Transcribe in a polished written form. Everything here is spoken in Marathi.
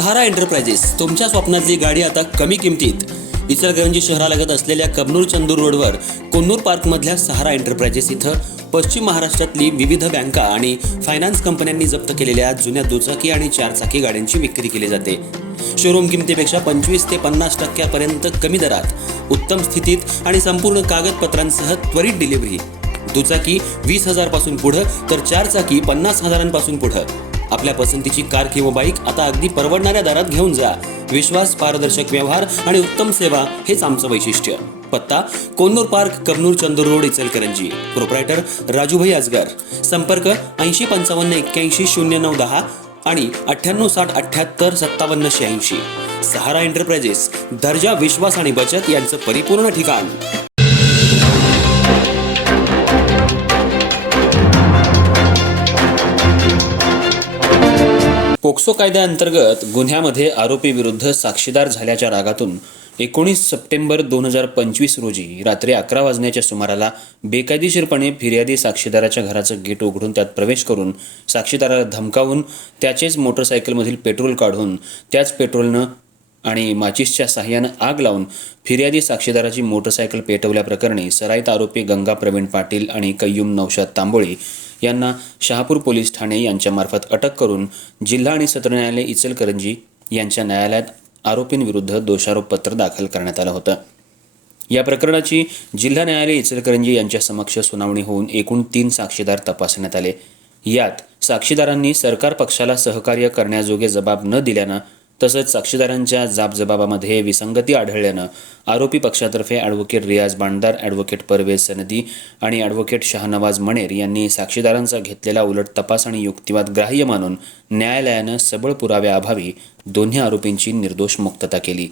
सहारा एंटरप्राइजेस तुमच्या स्वप्नातली गाडी आता कमी किमतीत। इचलकरंजी शहरालगत असलेल्या कबनूर चंदूर रोडवर कोन्नूर पार्कमधल्या सहारा एंटरप्राइजेस इथं पश्चिम महाराष्ट्रातली विविध बँका आणि फायनान्स कंपन्यांनी जप्त केलेल्या जुन्या दुचाकी आणि चारचाकी गाड्यांची विक्री केली जाते। शोरूम किमतीपेक्षा 25 ते 50% कमी दरात, उत्तम स्थितीत आणि संपूर्ण कागदपत्रांसह त्वरित डिलिव्हरी। दुचाकी 20,000 पासून पुढे तर चारचाकी 50,000 पासून पुढे। आपल्या पसंतीची कार किंवा बाईक आता अगदी परवडणाऱ्या दरात घेऊन जा। विश्वास, पारदर्शक व्यवहार आणि उत्तम सेवा हेच आमचं वैशिष्ट्य। पत्ता Konnur park, Kabnur Chandur road, Ichalkaranji. Proprietor Rajubhai Azgar. संपर्क 8055810910 आणि 9860785786। सहारा एंटरप्राइजेस, दर्जा, विश्वास आणि बचत यांचं परिपूर्ण ठिकाण। पोक्सो कायद्याअंतर्गत गुन्ह्यामध्ये आरोपी विरुद्ध साक्षीदार झाल्याच्या रागातून 19 सप्टेंबर 2025 रोजी रात्री 11 वाजण्याच्या सुमाराला बेकायदेशीरपणे फिर्यादी साक्षीदाराच्या घराचं गेट उघडून त्यात प्रवेश करून साक्षीदाराला धमकावून त्याचेच मोटरसायकलमधील पेट्रोल काढून त्याच पेट्रोलनं आणि माचिसच्या साह्यानं आग लावून फिर्यादी साक्षीदाराची मोटरसायकल पेटवल्याप्रकरणी सराईत आरोपी गंगा प्रवीण पाटील आणि कय्यूम नौशाद तांबोळी यांना शहापूर पोलीस ठाणे यांच्यामार्फत अटक करून जिल्हा आणि सत्र न्यायालय इचलकरंजी यांच्या न्यायालयात आरोपींविरुद्ध दोषारोपपत्र दाखल करण्यात आलं होतं। या प्रकरणाची जिल्हा न्यायालय इचलकरंजी यांच्या समक्ष सुनावणी होऊन एकूण 3 साक्षीदार तपासण्यात आले। यात साक्षीदारांनी सरकार पक्षाला सहकार्य करण्याजोगे जबाब न दिल्यानं तसंच साक्षीदारांच्या जाबजबाबामध्ये विसंगती आढळल्यानं आरोपी पक्षातर्फे ॲडव्होकेट रियाज बांडदार, ॲडव्होकेट परवेज सनदी आणि ॲडव्होकेट शाहनवाज मणेर यांनी साक्षीदारांचा घेतलेला उलट तपास आणि युक्तिवाद ग्राह्य मानून न्यायालयानं सबळ पुराव्याअभावी दोन्ही आरोपींची निर्दोष मुक्तता केली।